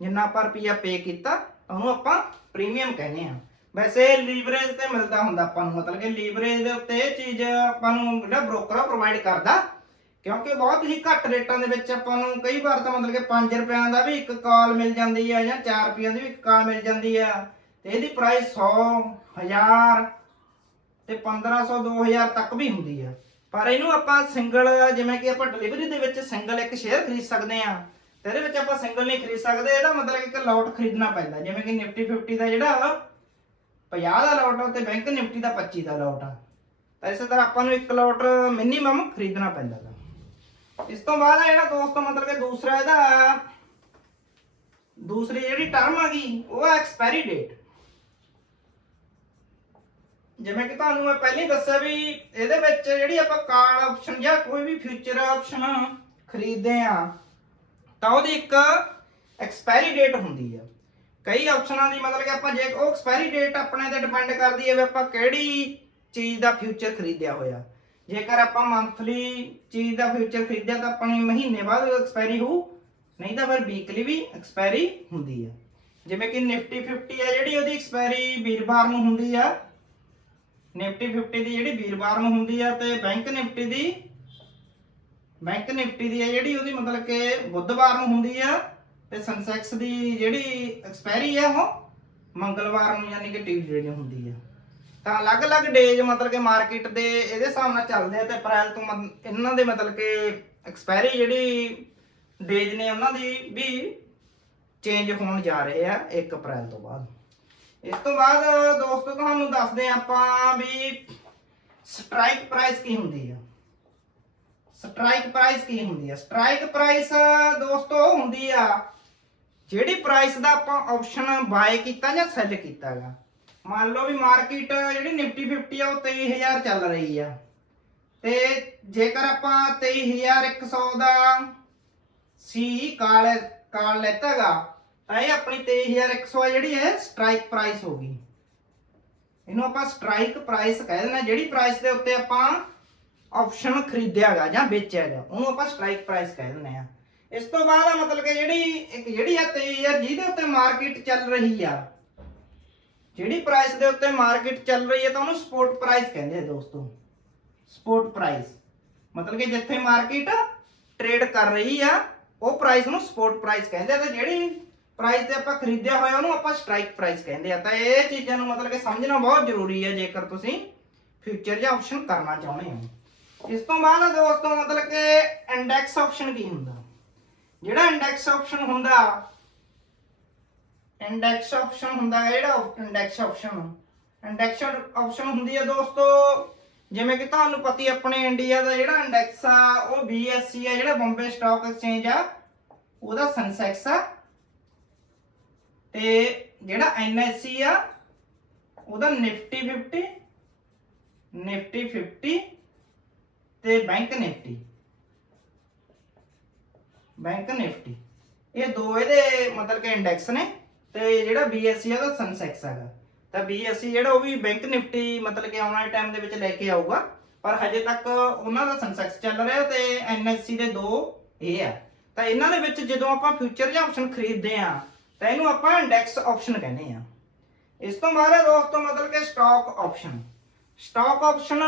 ਜਿੰਨਾ ਆਪਾਂ ਰੁਪਈਆ ਪੇ ਕੀਤਾ, ਉਹਨੂੰ ਆਪਾਂ ਪ੍ਰੀਮੀਅਮ ਕਹਿੰਦੇ ਆ। ਵੈਸੇ ਲੀਵਰੇਜ ਤੇ ਮਿਲਦਾ ਹੁੰਦਾ ਆਪਾਂ ਨੂੰ, ਮਤਲਬ ਕਿ ਲੀਵਰੇਜ ਦੇ ਉੱਤੇ ਇਹ ਚੀਜ਼ ਆਪਾਂ ਨੂੰ ਜਿਹੜਾ ਬ੍ਰੋਕਰ ਪ੍ਰੋਵਾਈਡ ਕਰਦਾ, ਕਿਉਂਕਿ ਬਹੁਤ ਹੀ ਘੱਟ ਰੇਟਾਂ ਦੇ ਵਿੱਚ ਆਪਾਂ ਨੂੰ ਕਈ ਵਾਰ ਤਾਂ ਮਤਲਬ ਕਿ 5 ਰੁਪਿਆਂ ਦਾ ਵੀ ਇੱਕ ਕਾਲ ਮਿਲ ਜਾਂਦੀ ਆ, ਜਾਂ 4 ਰੁਪਈਆਂ ਦੀ ਵੀ ਇੱਕ ਕਾਲ ਮਿਲ ਜਾਂਦੀ ਆ, ਤੇ ਇਹਦੀ ਪ੍ਰਾਈਸ 100, 1000 ਤੇ 1500, 2000 ਤੱਕ ਵੀ ਹੁੰਦੀ ਆ। ਪਰ ਇਹਨੂੰ ਆਪਾਂ ਸਿੰਗਲ, ਜਿਵੇਂ ਕਿ ਆਪਾਂ ਡਿਲੀਵਰੀ ਦੇ ਵਿੱਚ ਸਿੰਗਲ ਇੱਕ ਸ਼ੇਅਰ ਖਰੀਦ ਸਕਦੇ ਆ, ਤੇ ਇਹਦੇ ਵਿੱਚ ਆਪਾਂ ਸਿੰਗਲ ਨਹੀਂ ਖਰੀਦ ਸਕਦੇ। ਇਹਦਾ ਮਤਲਬ ਇੱਕ ਲੋਟ ਖਰੀਦਣਾ ਪੈਂਦਾ, ਜਿਵੇਂ ਕਿ ਨਿਫਟੀ 50 ਦਾ ਜਿਹੜਾ 50 ਦਾ ਲੋਟ ਆ ਤੇ ਬੈਂਕ ਨਿਫਟੀ ਦਾ 25 ਦਾ ਲੋਟ ਆ, ਤਾਂ ਇਸੇ ਤਰ੍ਹਾਂ ਆਪਾਂ ਨੂੰ ਇੱਕ ਲੋਟ ਮਿਨੀਮਮ ਖਰੀਦਣਾ ਪੈਂਦਾ ਗਾ। ਇਸ ਤੋਂ ਬਾਅਦ ਆ ਜਿਹੜਾ ਦੋਸਤੋ ਮਤਲਬ ਕਿ ਦੂਸਰਾ ਇਹਦਾ ਦੂਸਰੀ ਜਿਹੜੀ ਟਰਮ ਆ ਗਈ ਉਹ ਹੈ ਐਕਸਪਾਇਰੀ ਡੇਟ। ਜਿਵੇਂ ਕਿ ਤੁਹਾਨੂੰ ਮੈਂ ਪਹਿਲਾਂ ਹੀ ਦੱਸਿਆ ਵੀ ਇਹਦੇ ਵਿੱਚ ਜਿਹੜੀ ਆਪਾਂ ਕਾਲ ਆਪਸ਼ਨ ਜਾਂ ਕੋਈ ਵੀ ਫਿਊਚਰ ਆਪਸ਼ਨ ਖਰੀਦਦੇ ਆ ਤਾਂ ਉਹਦੀ ਇੱਕ ਐਕਸਪਾਇਰੀ ਡੇਟ ਹੁੰਦੀ ਆ। ਕਈ ਆਪਸ਼ਨਾਂ ਦੀ ਮਤਲਬ ਕਿ ਆਪਾਂ ਜੇ ਉਹ ਐਕਸਪਾਇਰੀ ਡੇਟ ਆਪਣੇ ਤੇ ਡਿਪੈਂਡ ਕਰਦੀ ਹੈ ਵੀ ਆਪਾਂ ਕਿਹੜੀ ਚੀਜ਼ ਦਾ ਫਿਊਚਰ ਖਰੀਦਿਆ ਹੋਇਆ। ਜੇਕਰ ਆਪਾਂ ਮੰਥਲੀ ਚੀਜ਼ ਦਾ ਫਿਊਚਰ ਖਰੀਦਿਆ ਤਾਂ ਆਪਣੀ ਮਹੀਨੇ ਬਾਅਦ ਐਕਸਪਾਇਰੀ ਹੋਊ, ਨਹੀਂ ਤਾਂ ਫਿਰ ਵੀਕਲੀ ਵੀ ਐਕਸਪਾਇਰੀ ਹੁੰਦੀ ਆ। ਜਿਵੇਂ ਕਿ ਨਿਫਟੀ 50 ਆ ਜਿਹੜੀ ਉਹਦੀ ਐਕਸਪਾਇਰੀ ਵੀਰਵਾਰ ਨੂੰ ਹੁੰਦੀ ਆ, ਨਿਫਟੀ 50 ਦੀ ਜਿਹੜੀ ਵੀਰਵਾਰ ਨੂੰ ਹੁੰਦੀ ਆ, ਤੇ ਬੈਂਕ ਨਿਫਟੀ ਦੀ ਆ ਜਿਹੜੀ ਉਹਦੀ ਮਤਲਬ ਕਿ ਬੁੱਧਵਾਰ ਨੂੰ ਹੁੰਦੀ ਆ, ਤੇ ਸੈਂਸੈਕਸ ਦੀ ਜਿਹੜੀ ਐਕਸਪਾਇਰੀ ਆ ਉਹ ਮੰਗਲਵਾਰ ਨੂੰ ਯਾਨੀ ਕਿ ਟਿਊਜ਼ਡੇ ਨੂੰ ਹੁੰਦੀ ਆ। ਤਾਂ ਅਲੱਗ-ਅਲੱਗ ਡੇਜ ਮਤਲਬ ਕਿ ਮਾਰਕੀਟ ਦੇ ਇਹਦੇ ਹਿਸਾਬ ਨਾਲ ਚੱਲਦੇ ਆ, ਤੇ ਅਪ੍ਰੈਲ ਤੋਂ ਇਹਨਾਂ ਦੇ ਮਤਲਬ ਕਿ ਐਕਸਪਾਇਰੀ ਜਿਹੜੀ ਡੇਜ ਨੇ ਉਹਨਾਂ ਦੀ ਵੀ ਚੇਂਜ ਹੋਣ ਜਾ ਰਹੇ ਆ 1 ਅਪ੍ਰੈਲ ਤੋਂ ਬਾਅਦ। ਇਸ ਤੋਂ ਬਾਅਦ ਦੋਸਤੋ ਤੁਹਾਨੂੰ ਦੱਸਦੇ ਆ ਆਪਾਂ ਵੀ ਸਟ੍ਰਾਈਕ ਪ੍ਰਾਈਸ ਕੀ ਹੁੰਦੀ ਆ। ਸਟ੍ਰਾਈਕ ਪ੍ਰਾਈਸ ਦੋਸਤੋ ਹੁੰਦੀ ਆ ਜਿਹੜੀ ਪ੍ਰਾਈਸ ਦਾ ਆਪਾਂ ਆਪਸ਼ਨ ਬਾਏ ਕੀਤਾ ਜਾਂ ਸੈਲ ਕੀਤਾਗਾ। ਮੰਨ ਲਓ ਵੀ ਮਾਰਕੀਟ ਜਿਹੜੀ ਨਿਫਟੀ 50 ਆ ਉਹ 23000 ਚੱਲ ਰਹੀ ਆ, ਤੇ ਜੇਕਰ ਆਪਾਂ 23100 ਦਾ ਸੀ ਕਾਲ ਲੈਤਾਗਾ ਤਾਂ ਇਹ ਆਪਣੀ 23100 ਜਿਹੜੀ ਹੈ ਸਟ੍ਰਾਈਕ ਪ੍ਰਾਈਸ ਹੋ ਗਈ। ਇਹਨੂੰ ਆਪਾਂ ਸਟ੍ਰਾਈਕ ਪ੍ਰਾਈਸ ਕਹਿ ਦਿੰਦੇ, ਜਿਹੜੀ ਪ੍ਰਾਈਸ ਦੇ ਉੱਤੇ ਆਪਾਂ ਆਪਸ਼ਨ ਖਰੀਦਿਆਗਾ ਜਾਂ ਵੇਚਿਆਗਾ ਉਹਨੂੰ ਆਪਾਂ ਸਟ੍ਰਾਈਕ ਪ੍ਰਾਈਸ ਕਹਿ ਦਿੰਦੇ ਆ। ਇਸ ਤੋਂ ਬਾਅਦ ਮਤਲਬ ਕਿ ਜਿਹੜੀ ਆ 23000 ਜਿਹਦੇ ਉੱਤੇ ਮਾਰਕੀਟ ਚੱਲ ਰਹੀ ਆ, ਜਿਹੜੀ ਪ੍ਰਾਈਸ ਦੇ ਉੱਤੇ ਮਾਰਕੀਟ ਚੱਲ ਰਹੀ ਹੈ ਤਾਂ ਉਹਨੂੰ ਸਪੋਟ ਪ੍ਰਾਈਸ ਕਹਿੰਦੇ ਆ ਦੋਸਤੋ। ਸਪੋਟ ਪ੍ਰਾਈਸ ਮਤਲਬ ਕਿ ਜਿੱਥੇ ਮਾਰਕੀਟ ਟ੍ਰੇਡ ਕਰ ਰਹੀ ਆ ਉਹ ਪ੍ਰਾਈਸ ਨੂੰ ਸਪੋਟ ਪ੍ਰਾਈਸ ਕਹਿੰਦੇ ਆ, ਤੇ ਜਿਹੜੀ ਪ੍ਰਾਈਸ ਤੇ ਆਪਾਂ ਖਰੀਦਿਆ ਹੋਇਆ ਉਹਨੂੰ ਆਪਾਂ ਸਟ੍ਰਾਈਕ ਪ੍ਰਾਈਸ ਕਹਿੰਦੇ ਆ। ਤਾਂ ਇਹ ਚੀਜ਼ਾਂ ਨੂੰ ਮਤਲਬ ਕਿ ਸਮਝਣਾ ਬਹੁਤ ਜ਼ਰੂਰੀ ਹੈ ਜੇਕਰ ਤੁਸੀਂ ਫਿਊਚਰ ਜਾਂ ਆਪਸ਼ਨ ਕਰਨਾ ਚਾਹੁੰਦੇ ਹੋ। ਇਸ ਤੋਂ ਬਾਅਦ ਦੋਸਤੋ ਮਤਲਬ ਕਿ ਇੰਡੈਕਸ ਆਪਸ਼ਨ ਕੀ ਹੁੰਦਾ। ਜਿਹੜਾ ਇੰਡੈਕਸ ਆਪਸ਼ਨ ਹੁੰਦਾ ਜਿਹੜਾ ਇੰਡੈਕਸ ਆਪਸ਼ਨ ਹੁੰਦੀ ਹੈ ਦੋਸਤੋ, ਜਿਵੇਂ ਕਿ ਤੁਹਾਨੂੰ ਪਤਾ ਹੀ ਆਪਣੇ ਇੰਡੀਆ ਦਾ ਜਿਹੜਾ ਇੰਡੈਕਸ ਆ ਉਹ BSE ਆ, ਜਿਹੜਾ ਬੰਬੇ ਸਟਾਕ ਐਕਸਚੇਂਜ ਆ ਉਹਦਾ ਸੈਂਸੈਕਸ ਆ, ਤੇ ਜਿਹੜਾ NSE ਆ ਉਹਦਾ ਨਿਫਟੀ 50 ਤੇ ਬੈਂਕ ਨਿਫਟੀ ਇਹ ਦੋ ਇਹਦੇ ਮਤਲਬ ਕਿ ਇੰਡੈਕਸ ਨੇ, ਤੇ ਜਿਹੜਾ BSE ਉਹਦਾ ਸੈਂਸੈਕਸ ਹੈਗਾ। ਤਾਂ BSE ਜਿਹੜਾ ਉਹ ਵੀ ਬੈਂਕ ਨਿਫਟੀ ਮਤਲਬ ਕਿ ਆਉਣ ਵਾਲੇ ਟਾਈਮ ਦੇ ਵਿੱਚ ਲੈ ਕੇ ਆਊਗਾ, ਪਰ ਹਜੇ ਤੱਕ ਉਹਨਾਂ ਦਾ ਸੈਂਸੈਕਸ ਚੱਲ ਰਿਹਾ, ਤੇ NSE ਦੇ ਦੋ ਇਹ ਆ। ਤਾਂ ਇਹਨਾਂ ਦੇ ਵਿੱਚ ਜਦੋਂ ਆਪਾਂ ਫਿਊਚਰ ਜਾਂ ਆਪਸ਼ਨ ਖਰੀਦਦੇ ਆ ਤਾਂ ਇਹਨੂੰ ਆਪਾਂ ਇੰਡੈਕਸ ਆਪਸ਼ਨ ਕਹਿੰਦੇ ਆ। ਇਸ ਤੋਂ ਬਾਅਦ ਦੋਸਤੋ ਮਤਲਬ ਕਿ ਸਟਾਕ ਆਪਸ਼ਨ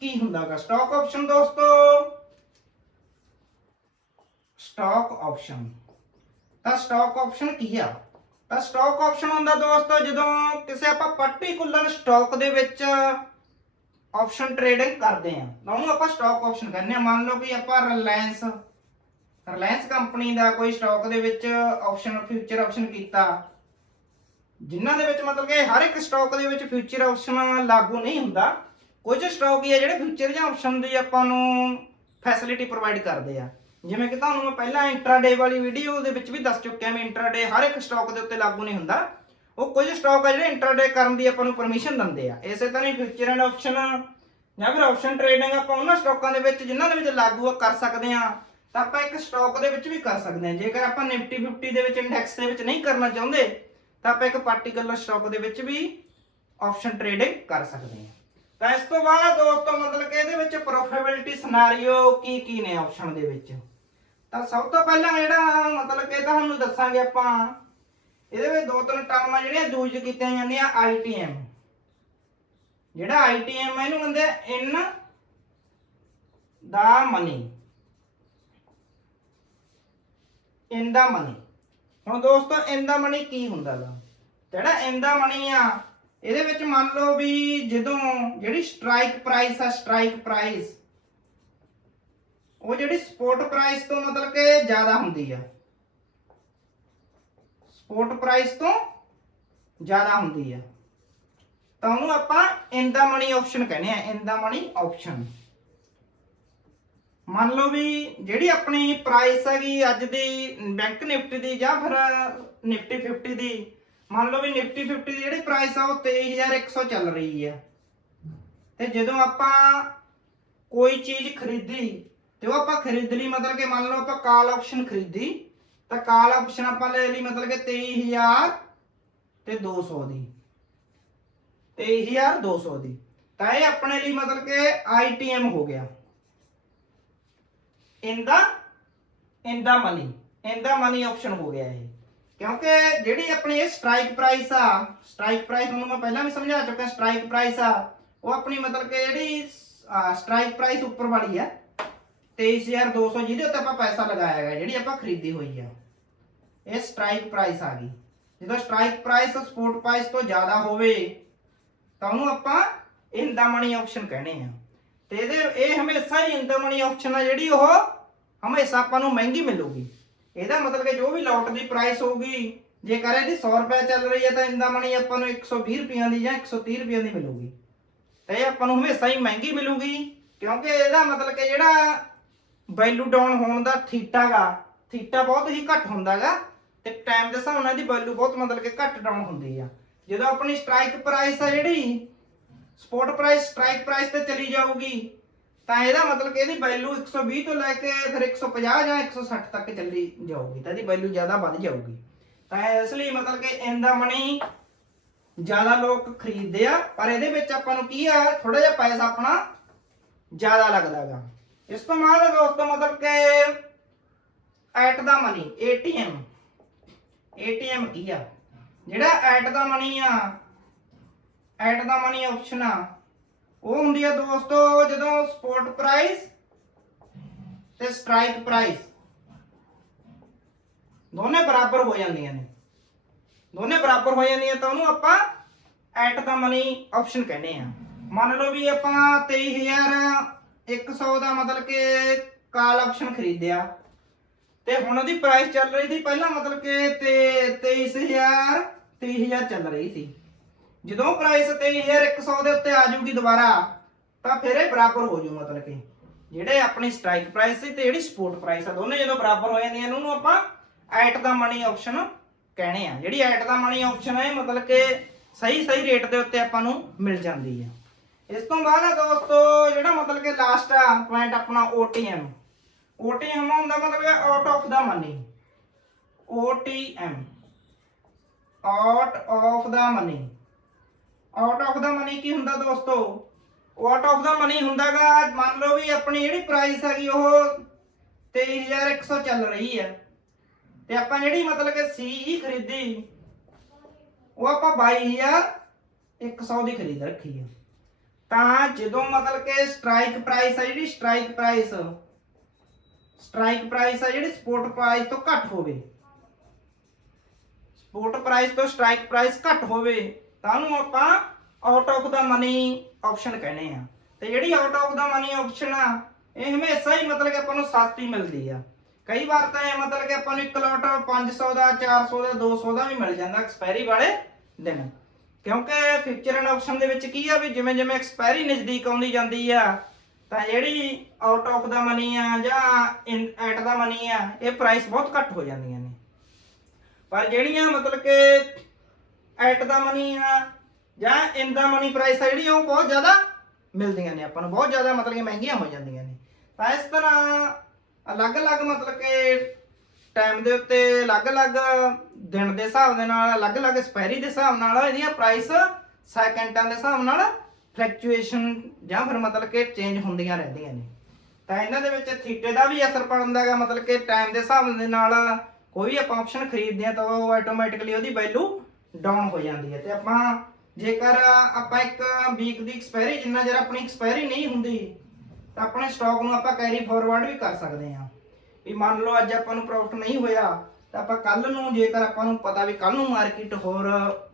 ਕੀ ਹੁੰਦਾਗਾ। ਸਟਾਕ ਆਪਸ਼ਨ ਦੋਸਤੋ ਸਟਾਕ ਆਪਸ਼ਨ ਕੀ ਆ। ਤਾਂ ਸਟਾਕ ਆਪਸ਼ਨ ਹੁੰਦਾ ਦੋਸਤੋ ਜਦੋਂ ਕਿਸੇ ਆਪਾਂ ਪਾਰਟਿਕੂਲਰ ਸਟਾਕ ਦੇ ਵਿੱਚ ਆਪਸ਼ਨ ਟ੍ਰੇਡਿੰਗ ਕਰਦੇ ਆ ਤਾਂ ਉਹਨੂੰ ਆਪਾਂ ਸਟਾਕ ਆਪਸ਼ਨ ਕਹਿੰਦੇ ਆ। ਮੰਨ ਲਓ ਕਿ ਆਪਾਂ ਰਿਲਾਇੰਸ ਕੰਪਨੀ ਦਾ ਕੋਈ ਸਟਾਕ ਦੇ ਵਿੱਚ ਆਪਸ਼ਨ ਫਿਊਚਰ ਆਪਸ਼ਨ ਕੀਤਾ, ਜਿਨ੍ਹਾਂ ਦੇ ਵਿੱਚ ਮਤਲਬ ਕਿ ਹਰ ਇੱਕ ਸਟਾਕ ਦੇ ਵਿੱਚ ਫਿਊਚਰ ਆਪਸ਼ਨ ਲਾਗੂ ਨਹੀਂ ਹੁੰਦਾ। ਕੁਝ ਸਟਾਕ ਹੀ ਆ ਜਿਹੜੇ ਫਿਊਚਰ ਜਾਂ ਆਪਸ਼ਨ ਦੀ ਆਪਾਂ ਨੂੰ ਫੈਸਿਲਿਟੀ ਪ੍ਰੋਵਾਈਡ ਕਰਦੇ ਆ। ਜਿਵੇਂ ਕਿ ਤੁਹਾਨੂੰ ਮੈਂ ਪਹਿਲਾਂ ਇੰਟਰਾਡੇ ਵਾਲੀ ਵੀਡੀਓ ਦੇ ਵਿੱਚ ਵੀ ਦੱਸ ਚੁੱਕਿਆ ਮੈਂ ਇੰਟਰਾਡੇ ਹਰ ਇੱਕ ਸਟਾਕ ਦੇ ਉੱਤੇ ਲਾਗੂ ਨਹੀਂ ਹੁੰਦਾ। ਉਹ ਕੁਝ ਸਟਾਕ ਆ ਜਿਹੜੇ ਇੰਟਰਾਡੇ ਕਰਨ ਦੀ ਆਪਾਂ ਨੂੰ ਪਰਮਿਸ਼ਨ ਦਿੰਦੇ ਆ। ਇਸੇ ਤਰ੍ਹਾਂ ਹੀ ਫਿਊਚਰ ਐਂਡ ਆਪਸ਼ਨ ਜਾਂ ਫਿਰ ਆਪਸ਼ਨ ਟ੍ਰੇਡਿੰਗ ਆਪਾਂ ਉਹਨਾਂ ਸਟਾਕਾਂ ਦੇ ਵਿੱਚ ਜਿਨ੍ਹਾਂ ਦੇ ਵਿੱਚ ਲਾਗੂ ਕਰ ਸਕਦੇ ਆ, ਤਾਂ ਆਪਾਂ ਇੱਕ ਸਟਾਕ ਦੇ ਵਿੱਚ ਵੀ ਕਰ ਸਕਦੇ ਆ। ਜੇਕਰ ਆਪਾਂ ਨਿਫਟੀ 50 ਦੇ ਵਿੱਚ ਇੰਡੈਕਸ ਦੇ ਵਿੱਚ ਨਹੀਂ ਕਰਨਾ ਚਾਹੁੰਦੇ ਤਾਂ ਆਪਾਂ ਇੱਕ ਪਾਰਟਿਕੂਲਰ ਸਟਾਕ ਦੇ ਵਿੱਚ ਵੀ ਆਪਸ਼ਨ ਟ੍ਰੇਡਿੰਗ ਕਰ ਸਕਦੇ ਆ। ਤਾਂ ਇਸ ਤੋਂ ਬਾਅਦ ਦੋਸਤੋ ਮਤਲਬ ਕਿ ਇਹਦੇ ਵਿੱਚ ਪ੍ਰੋਫਿਟੇਬਿਲਿਟੀ ਸਿਨੈਰੀਓ ਕੀ ਨੇ ਆਪਸ਼ਨ ਦੇ ਵਿੱਚ। ਤਾਂ ਸਭ ਤੋਂ ਪਹਿਲਾਂ ਜਿਹੜਾ ਮਤਲਬ ਕਿ ਤੁਹਾਨੂੰ ਦੱਸਾਂਗੇ ਆਪਾਂ, ਇਹਦੇ ਵਿੱਚ ਦੋ ਤਿੰਨ ਟਰਮਾਂ ਜਿਹੜੀਆਂ ਯੂਜ਼ ਕੀਤੀਆਂ ਜਾਂਦੀਆਂ। ITM, ਜਿਹੜਾ ITM ਇਹਨੂੰ ਕਹਿੰਦੇ ਆ ਇਨ ਦਾ ਮਨੀ, ਇਨ ਦਾ ਮਨੀ। ਹੁਣ ਦੋਸਤੋ ਇਨ ਦਾ ਮਨੀ ਕੀ ਹੁੰਦਾ ਗਾ? ਜਿਹੜਾ ਇਨ ਦਾ ਮਨੀ ਆ ਇਹਦੇ ਵਿੱਚ ਮੰਨ ਲਓ ਵੀ ਜਦੋਂ ਜਿਹੜੀ ਸਟ੍ਰਾਈਕ ਪ੍ਰਾਈਸ ਆ, ਸਟ੍ਰਾਈਕ ਪ੍ਰਾਈਸ ਉਹ ਜਿਹੜੀ ਸਪੋਟ ਪ੍ਰਾਈਸ ਤੋਂ ਮਤਲਬ ਕਿ ਜ਼ਿਆਦਾ ਹੁੰਦੀ ਆ, ਸਪੋਟ ਪ੍ਰਾਈਸ ਤੋਂ ਜ਼ਿਆਦਾ ਹੁੰਦੀ ਆ, ਤਾਂ ਉਹਨੂੰ ਆਪਾਂ ਇਨ ਦਾ ਮਨੀ ਆਪਸ਼ਨ ਕਹਿੰਦੇ ਆ। ਇਨ ਦਾ ਮਨੀ ਆਪਸ਼ਨ। ਮੰਨ ਲਓ ਵੀ ਜਿਹੜੀ ਆਪਣੀ ਪ੍ਰਾਈਸ ਹੈਗੀ ਅੱਜ ਦੀ ਬੈਂਕ ਨਿਫਟੀ ਦੀ ਜਾਂ ਫਿਰ ਨਿਫਟੀ 50 ਦੀ, ਮੰਨ ਲਓ ਵੀ ਨਿਫਟੀ 50 ਦੀ ਜਿਹੜੀ ਪ੍ਰਾਈਸ ਆ ਉਹ 23,100 ਚੱਲ ਰਹੀ ਆ, ਤੇ ਜਦੋਂ ਆਪਾਂ ਕੋਈ ਚੀਜ਼ ਖਰੀਦੀ ਤੇ ਉਹ ਆਪਾਂ ਖਰੀਦ ਲਈ, ਮਤਲਬ ਕਿ ਮੰਨ ਲਓ ਆਪਾਂ ਕਾਲ ਆਪਸ਼ਨ ਖਰੀਦੀ, ਤਾਂ ਕਾਲ ਆਪਸ਼ਨ ਆਪਾਂ ਲੈ ਲਈ ਮਤਲਬ ਕਿ 23,200 ਦੀ, 23,200 ਦੀ। ਤਾਂ ਇਹ ਆਪਣੇ ਲਈ ਮਤਲਬ ਕਿ ITM ਹੋ ਗਿਆ, ਇਨ ਦਾ ਮਨੀ, ਇਨ ਦਾ ਮਨੀ ਆਪਸ਼ਨ ਹੋ ਗਿਆ ਇਹ। ਕਿਉਂਕਿ ਜਿਹੜੀ ਆਪਣੀ ਇਹ ਸਟ੍ਰਾਈਕ ਪ੍ਰਾਈਸ ਆ, ਸਟ੍ਰਾਈਕ ਪ੍ਰਾਈਸ ਤੁਹਾਨੂੰ ਮੈਂ ਪਹਿਲਾਂ ਵੀ ਸਮਝਾ ਚੁੱਕਾ। ਸਟ੍ਰਾਈਕ ਪ੍ਰਾਈਸ ਆ ਉਹ ਆਪਣੀ ਮਤਲਬ ਕਿ ਜਿਹੜੀ ਸਟ੍ਰਾਈਕ ਪ੍ਰਾਈਸ ਉੱਪਰ ਵਾਲੀ ਆ 23,200, ਜਿਹਦੇ ਉੱਤੇ ਆਪਾਂ ਪੈਸਾ ਲਗਾਇਆ ਹੈਗਾ, ਜਿਹੜੀ ਆਪਾਂ ਖਰੀਦੀ ਹੋਈ ਆ, ਇਹ ਸਟ੍ਰਾਈਕ ਪ੍ਰਾਈਸ ਆ ਗਈ। ਜਦੋਂ ਸਟ੍ਰਾਈਕ ਪ੍ਰਾਈਸ ਸਪੋਟ ਪ੍ਰਾਈਸ ਤੋਂ ਜ਼ਿਆਦਾ ਹੋਵੇ ਤਾਂ ਉਹਨੂੰ ਆਪਾਂ ਇਨ ਦਾ ਮਨੀ ਆਪਸ਼ਨ ਕਹਿੰਦੇ ਆ। ਤੇ ਇਹ ਹਮੇਸ਼ਾ ਹੀ ਇਨ ਦਾ ਮਨੀ ਆਪਸ਼ਨ ਆ ਜਿਹੜੀ ਉਹ ਹਮੇਸ਼ਾ ਆਪਾਂ ਨੂੰ ਮਹਿੰਗੀ ਮਿਲੂਗੀ। ਇਹਦਾ ਮਤਲਬ ਕਿ ਜੋ ਵੀ ਲੋਟ ਦੀ ਪ੍ਰਾਈਸ ਹੋਊਗੀ, ਜੇਕਰ ਇਹਦੀ 100 ਰੁਪਏ ਚੱਲ ਰਹੀ ਹੈ ਤਾਂ ਇਨ ਦਾ ਮਨੀ ਆਪਾਂ ਨੂੰ 120 ਰੁਪਈਆਂ ਦੀ ਜਾਂ 130 ਰੁਪਈਆਂ ਦੀ ਮਿਲੂਗੀ। ਤੇ ਇਹ ਆਪਾਂ ਨੂੰ ਹਮੇਸ਼ਾ ਹੀ ਮਹਿੰਗੀ ਮਿਲੂਗੀ, ਕਿਉਂਕਿ ਇਹਦਾ ਮਤਲਬ ਕਿ ਜਿਹੜਾ ਵੈਲਿਊ ਡਾਊਨ ਹੋਣ ਦਾ ਥੀਟਾ ਬਹੁਤ ਹੀ ਘੱਟ ਹੁੰਦਾ ਗਾ, ਤੇ ਟਾਈਮ ਦੇ ਹਿਸਾਬ ਨਾਲ ਇਹਦੀ ਵੈਲਿਊ ਬਹੁਤ ਮਤਲਬ ਕਿ ਘੱਟ ਡਾਊਨ ਹੁੰਦੀ ਆ। ਜਦੋਂ ਆਪਣੀ ਸਟ੍ਰਾਈਕ ਪ੍ਰਾਈਸ ਆ ਜਿਹੜੀ ਸਪੋਟ ਪ੍ਰਾਈਸ ਸਟ੍ਰਾਈਕ ਪ੍ਰਾਈਸ ਤੇ ਚਲੀ ਜਾਊਗੀ, ਤਾਂ ਇਹਦਾ ਮਤਲਬ ਕਿ ਇਹਦੀ ਵੈਲਿਊ 120 ਤੋਂ ਲੈ ਕੇ ਫਿਰ 150 ਜਾਂ 160 ਤੱਕ ਚੱਲੀ ਜਾਊਗੀ, ਤਾਂ ਇਹਦੀ ਵੈਲਿਊ ਜ਼ਿਆਦਾ ਵੱਧ ਜਾਊਗੀ। ਤਾਂ ਇਸ ਲਈ ਮਤਲਬ ਕਿ ਇਨ ਦਾ ਮਨੀ ਜ਼ਿਆਦਾ ਲੋਕ ਖਰੀਦਦੇ ਆ, ਪਰ ਇਹਦੇ ਵਿੱਚ ਆਪਾਂ ਨੂੰ ਕੀ ਆ, ਥੋੜਾ ਜਿਹਾ ਪੈਸਾ ਆਪਣਾ ਜ਼ਿਆਦਾ ਲੱਗਦਾ ਗਾ। ਇਸ ਤੋਂ ਬਾਅਦ ਦੋਸਤੋ ਮਤਲਬ ਕਿ ਐਟ ਦਾ ਮਨੀ, ATM ਕੀ ਆ? ਜਿਹੜਾ ਐਟ ਦਾ ਮਨੀ ਆ, ਐਟ ਦਾ ਮਨੀ ਆਪਸ਼ਨ ਆ, ਉਹ ਹੁੰਦੀ ਆ ਦੋਸਤੋ ਜਦੋਂ ਸਪੋਟ ਪ੍ਰਾਈਸ ਤੇ ਸਟ੍ਰਾਈਕ ਪ੍ਰਾਈਸ ਦੋਨੇ ਬਰਾਬਰ ਹੋ ਜਾਂਦੀਆਂ ਨੇ, ਦੋਨੇ ਬਰਾਬਰ ਹੋ ਜਾਂਦੀਆਂ ਤਾਂ ਉਹਨੂੰ ਆਪਾਂ ਐਟ ਦਾ ਮਨੀ ਆਪਸ਼ਨ ਕਹਿੰਦੇ ਆ। ਮੰਨ ਲਓ ਵੀ ਆਪਾਂ 23,100 ਦਾ ਮਤਲਬ ਕਿ ਕਾਲ ਆਪਸ਼ਨ ਖਰੀਦਿਆ, ਤੇ ਹੁਣ ਉਹਦੀ ਪ੍ਰਾਈਸ ਚੱਲ ਰਹੀ ਸੀ ਪਹਿਲਾਂ ਮਤਲਬ ਕਿ 23,000 ਚੱਲ ਰਹੀ ਸੀ। ਜਦੋਂ ਪ੍ਰਾਈਸ 23,100 ਦੇ ਉੱਤੇ ਆ ਜਾਊਗੀ ਦੁਬਾਰਾ, ਤਾਂ ਫਿਰ ਇਹ ਬਰਾਬਰ ਹੋ ਜੂ, ਮਤਲਬ ਕਿ ਜਿਹੜੇ ਆਪਣੀ ਸਟ੍ਰਾਈਕ ਪ੍ਰਾਈਸ ਸੀ ਤੇ ਜਿਹੜੀ ਸਪੋਟ ਪ੍ਰਾਈਸ ਆ ਦੋਨੇ ਜਦੋਂ ਬਰਾਬਰ ਹੋ ਜਾਂਦੀਆਂ ਉਹਨੂੰ ਆਪਾਂ ਐਟ ਦਾ ਮਨੀ ਆਪਸ਼ਨ ਕਹਿੰਦੇ ਆ। ਜਿਹੜੀ ਐਟ ਦਾ ਮਨੀ ਆਪਸ਼ਨ ਹੈ ਮਤਲਬ ਕਿ ਸਹੀ ਰੇਟ ਦੇ ਉੱਤੇ ਆਪਾਂ ਨੂੰ ਮਿਲ ਜਾਂਦੀ ਹੈ। ਇਸ ਤੋਂ ਬਾਅਦ ਦੋਸਤੋ ਜਿਹੜਾ ਮਤਲਬ ਕਿ ਲਾਸਟ ਪੁਆਇੰਟ ਆਪਣਾ OTM ਹੁੰਦਾ ਮਤਲਬ ਕਿ out of the money. OTM out of the money. Out of the money ਕੀ ਹੁੰਦਾ ਦੋਸਤੋ? ਆਊਟ ਆਫ ਦਾ ਮਨੀ ਹੁੰਦਾਗਾ, ਮੰਨ ਲਓ ਵੀ ਆਪਣੀ ਜਿਹੜੀ ਪ੍ਰਾਈਸ ਹੈਗੀ ਉਹ 23,100 ਚੱਲ ਰਹੀ ਹੈ, ਤੇ ਆਪਾਂ ਜਿਹੜੀ ਮਤਲਬ ਕਿ CE ਖਰੀਦੀ ਉਹ ਆਪਾਂ 22,100 ਦੀ ਖਰੀਦ ਰੱਖੀ ਹੈ। ਤਾਂ ਜਦੋਂ ਮਤਲਬ ਕਿ ਸਟ੍ਰਾਈਕ ਪ੍ਰਾਈਸ ਆ ਜਿਹੜੀ ਸਪੋਟ ਪ੍ਰਾਈਸ ਤੋਂ ਘੱਟ ਹੋਵੇ, ਸਪੋਟ ਪ੍ਰਾਈਸ ਤੋਂ ਸਟ੍ਰਾਈਕ ਪ੍ਰਾਈਸ ਘੱਟ ਹੋਵੇ, ਤਾਂ ਉਹਨੂੰ ਆਪਾਂ out of the money option ਕਹਿੰਦੇ ਆ। ਤੇ ਜਿਹੜੀ out of the money option ਆ ਇਹ ਹਮੇਸ਼ਾ ਹੀ ਮਤਲਬ ਕਿ ਆਪਾਂ ਨੂੰ ਸਸਤੀ ਮਿਲਦੀ ਆ। ਕਈ ਵਾਰ ਤਾਂ ਇਹ ਮਤਲਬ ਕਿ ਆਪਾਂ ਨੂੰ ਇੱਕ ਲੋਟ 500 ਦਾ 400 ਦਾ 200 ਦਾ ਵੀ ਮਿਲ ਜਾਂਦਾ ਐਕਸਪਾਇਰੀ ਵਾਲੇ ਦਿਨ, ਕਿਉਂਕਿ ਫਿਊਚਰ ਐਂਡ ਆਪਸ਼ਨ ਦੇ ਵਿੱਚ ਕੀ ਆ ਵੀ ਜਿਵੇਂ ਜਿਵੇਂ ਐਕਸਪਾਇਰੀ ਨਜ਼ਦੀਕ ਆਉਂਦੀ ਜਾਂਦੀ ਆ ਤਾਂ ਜਿਹੜੀ ਆਊਟ ਆਫ ਦਾ ਮਨੀ ਆ ਜਾਂ ਐਟ ਦਾ ਮਨੀ ਆ ਇਹ ਪ੍ਰਾਈਸ ਬਹੁਤ ਘੱਟ ਹੋ ਜਾਂਦੀਆਂ ਨੇ। ਪਰ ਜਿਹੜੀਆਂ ਮਤਲਬ ਕਿ ਐਟ ਦਾ ਮਨੀ ਆ ਜਾਂ ਇਨ ਦਾ ਮਨੀ ਪ੍ਰਾਈਸ ਆ ਜਿਹੜੀ ਉਹ ਬਹੁਤ ਜ਼ਿਆਦਾ ਮਿਲਦੀਆਂ ਨੇ ਆਪਾਂ ਨੂੰ, ਬਹੁਤ ਜ਼ਿਆਦਾ ਮਤਲਬ ਕਿ ਮਹਿੰਗੀਆਂ ਹੋ ਜਾਂਦੀਆਂ ਨੇ। ਤਾਂ ਇਸ ਤਰ੍ਹਾਂ ਅਲੱਗ-ਅਲੱਗ ਮਤਲਬ ਕਿ ਟਾਈਮ ਦੇ ਉੱਤੇ ਅਲੱਗ-ਅਲੱਗ ਦਿਨ ਦੇ ਹਿਸਾਬ ਦੇ ਨਾਲ ਅਲੱਗ-ਅਲੱਗ ਐਕਸਪਾਇਰੀ ਦੇ ਹਿਸਾਬ ਨਾਲ ਇਹਦੀਆਂ ਪ੍ਰਾਈਸ ਸੈਕਿੰਡਾਂ ਦੇ ਹਿਸਾਬ ਨਾਲ ਫਲਕਚੁਏਸ਼ਨ ਜਾਂ ਫਿਰ ਮਤਲਬ ਕਿ ਚੇਂਜ ਹੁੰਦੀਆਂ ਰਹਿੰਦੀਆਂ ਨੇ। ਤਾਂ ਇਹਨਾਂ ਦੇ ਵਿੱਚ ਥੀਟੇ ਦਾ ਵੀ ਅਸਰ ਪੈਂਦਾ ਹੈਗਾ, ਮਤਲਬ ਕਿ ਟਾਈਮ ਦੇ ਹਿਸਾਬ ਦੇ ਨਾਲ ਕੋਈ ਵੀ ਆਪਾਂ ਆਪਸ਼ਨ ਖਰੀਦਦੇ ਆ ਤਾਂ ਉਹ ਆਟੋਮੈਟਿਕਲੀ ਉਹਦੀ ਵੈਲਿਊ ਡਾਊਨ ਹੋ ਜਾਂਦੀ ਹੈ। ਤੇ ਆਪਾਂ ਜੇਕਰ ਆਪਾਂ ਇੱਕ ਵੀਕ ਦੀ ਐਕਸਪਾਇਰੀ ਜਿੰਨਾ ਚਿਰ ਆਪਣੀ ਐਕਸਪਾਇਰੀ ਨਹੀਂ ਹੁੰਦੀ ਤਾਂ ਆਪਣੇ ਸਟਾਕ ਨੂੰ ਆਪਾਂ ਕੈਰੀ ਫਾਰਵਰਡ ਵੀ ਕਰ ਸਕਦੇ ਹਾਂ। ਵੀ ਮੰਨ ਲਓ ਅੱਜ ਆਪਾਂ ਨੂੰ ਪ੍ਰੋਫਿਟ ਨਹੀਂ ਹੋਇਆ ਤਾਂ ਆਪਾਂ ਕੱਲ ਨੂੰ, ਜੇਕਰ ਆਪਾਂ ਨੂੰ ਪਤਾ ਵੀ ਕੱਲ ਨੂੰ ਮਾਰਕੀਟ ਹੋਰ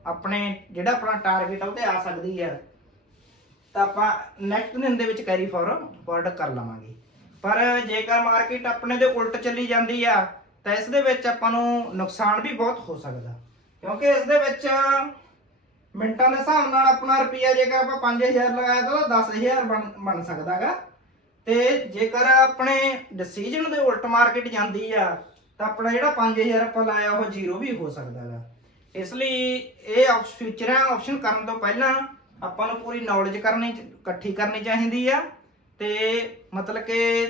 ਆਪਣੇ ਜਿਹੜਾ ਆਪਣਾ ਟਾਰਗੇਟ ਆ ਉਹ ਤੇ ਆ ਸਕਦੀ ਹੈ ਤਾਂ ਆਪਾਂ ਨੈਕਸਟ ਦਿਨ ਦੇ ਵਿੱਚ ਕੈਰੀ ਫਾਰਵਰਡ ਕਰ ਲਵਾਂਗੇ। ਪਰ ਜੇਕਰ ਮਾਰਕੀਟ ਆਪਣੇ ਦੇ ਉਲਟ ਚੱਲੀ ਜਾਂਦੀ ਆ ਤਾਂ ਇਸ ਦੇ ਵਿੱਚ ਆਪਾਂ ਨੂੰ ਨੁਕਸਾਨ ਵੀ ਬਹੁਤ ਹੋ ਸਕਦਾ, ਕਿਉਂਕਿ ਇਸ ਦੇ ਵਿੱਚ ਮਿੰਟਾਂ ਦੇ ਹਿਸਾਬ ਨਾਲ ਆਪਣਾ ਰੁਪਈਆ ਜੇਕਰ ਆਪਾਂ 5000 ਲਗਾਇਆ ਤਾਂ ਉਹਦਾ 10000 ਬਣ ਸਕਦਾ ਗਾ। ਤੇ ਜੇਕਰ ਆਪਣੇ ਡਿਸੀਜਨ ਦੇ ਉਲਟ ਮਾਰਕੀਟ ਜਾਂਦੀ ਆ ਤਾਂ ਆਪਣਾ ਜਿਹੜਾ 5000 ਆਪਾਂ ਲਾਇਆ ਉਹ ਜ਼ੀਰੋ ਵੀ ਹੋ ਸਕਦਾ ਗਾ। ਇਸ ਲਈ ਇਹ ਫਿਊਚਰਾਂ ਆਪਸ਼ਨ ਕਰਨ ਤੋਂ ਪਹਿਲਾਂ ਆਪਾਂ ਨੂੰ ਪੂਰੀ ਨੌਲੇਜ ਇਕੱਠੀ ਕਰਨੀ ਚਾਹੀਦੀ ਆ ਤੇ ਮਤਲਬ ਕਿ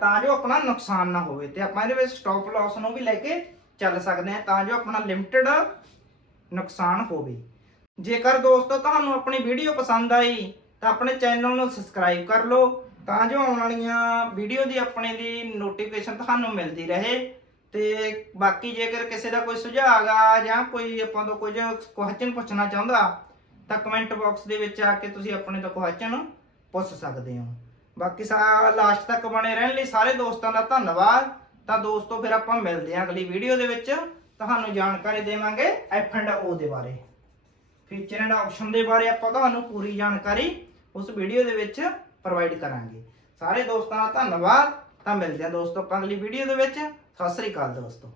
ਤਾਂ ਜੋ ਆਪਣਾ ਨੁਕਸਾਨ ਨਾ ਹੋਵੇ ਤੇ ਆਪਾਂ ਇਹਦੇ ਵਿੱਚ ਸਟਾਪ ਲਾਸ ਨੂੰ ਵੀ ਲੈ ਕੇ ਚੱਲ ਸਕਦੇ ਆ ਤਾਂ ਜੋ ਆਪਣਾ ਲਿਮਟਿਡ ਨੁਕਸਾਨ ਹੋਵੇ। ਜੇਕਰ ਦੋਸਤੋ ਤੁਹਾਨੂੰ ਆਪਣੀ ਵੀਡੀਓ ਪਸੰਦ ਆਈ ਤਾਂ ਆਪਣੇ ਚੈਨਲ ਨੂੰ ਸਬਸਕ੍ਰਾਈਬ ਕਰ ਲਓ ਤਾਂ ਜੋ ਆਉਣ ਵਾਲੀਆਂ ਵੀਡੀਓ ਦੀ ਆਪਣੇ ਦੀ ਨੋਟੀਫਿਕੇਸ਼ਨ ਤੁਹਾਨੂੰ ਮਿਲਦੀ ਰਹੇ। ਤੇ ਬਾਕੀ ਜੇਕਰ ਕਿਸੇ ਦਾ ਕੋਈ ਸੁਝਾਅ ਹੈਗਾ ਜਾਂ ਕੋਈ ਆਪਾਂ ਤੋਂ ਕੁਝ ਕੁਐਸਚਨ ਪੁੱਛਣਾ ਚਾਹੁੰਦਾ ਤਾਂ ਕਮੈਂਟ ਬਾਕਸ ਦੇ ਵਿੱਚ ਆ ਕੇ ਤੁਸੀਂ ਆਪਣੇ ਤੋਂ ਕੁਐਸਚਨ ਪੁੱਛ ਸਕਦੇ ਹੋ। ਬਾਕੀ ਲਾਸਟ ਤੱਕ ਬਣੇ ਰਹਿਣ ਲਈ ਸਾਰੇ ਦੋਸਤਾਂ ਦਾ ਧੰਨਵਾਦ। ਤਾਂ ਦੋਸਤੋ ਫਿਰ ਆਪਾਂ ਮਿਲਦੇ ਹਾਂ ਅਗਲੀ ਵੀਡੀਓ ਦੇ ਵਿੱਚ, ਤੁਹਾਨੂੰ ਜਾਣਕਾਰੀ ਦੇਵਾਂਗੇ F&O ਦੇ ਬਾਰੇ, ਫੀਚਰ ਐਂਡ ਆਪਸ਼ਨ ਦੇ ਬਾਰੇ ਆਪਾਂ ਤੁਹਾਨੂੰ ਪੂਰੀ ਜਾਣਕਾਰੀ ਉਸ ਵੀਡੀਓ ਦੇ ਵਿੱਚ ਪ੍ਰੋਵਾਈਡ ਕਰਾਂਗੇ। ਸਾਰੇ ਦੋਸਤਾਂ ਦਾ ਧੰਨਵਾਦ। ਤਾਂ ਮਿਲਦੇ ਹਾਂ ਦੋਸਤੋ ਆਪਾਂ ਅਗਲੀ ਵੀਡੀਓ ਦੇ ਵਿੱਚ। ਸਤਿ ਸ੍ਰੀ ਅਕਾਲ ਦੋਸਤੋ।